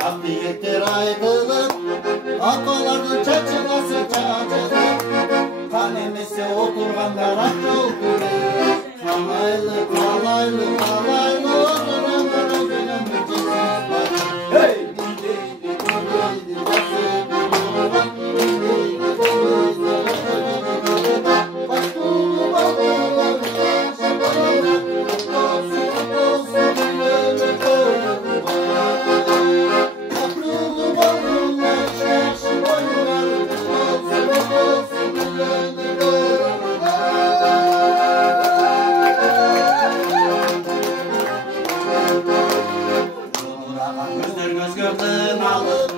Aktivitler aykılıp akalardı çaçınası çaçılıp kanemesi oturganlar akıl kuyur kalaylı kalaylı kalaylı oturanlara gelen mücesiz var. Hey! Gideydi gideydi nasıl bulurlar gideydi gideydi başkulu bakılar yaşamayla olsun olsun böyle koyulur var. Gözler göz gördün alır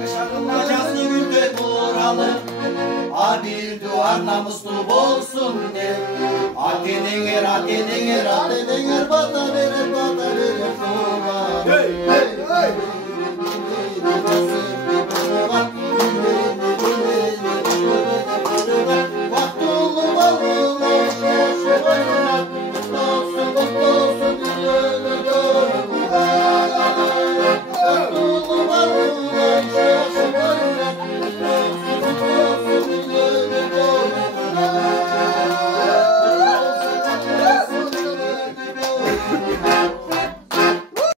yaşakın bacası günde duralım adil duvar namuslu olsun der ateneğer ateneğer ateneğer bata verir tuğba.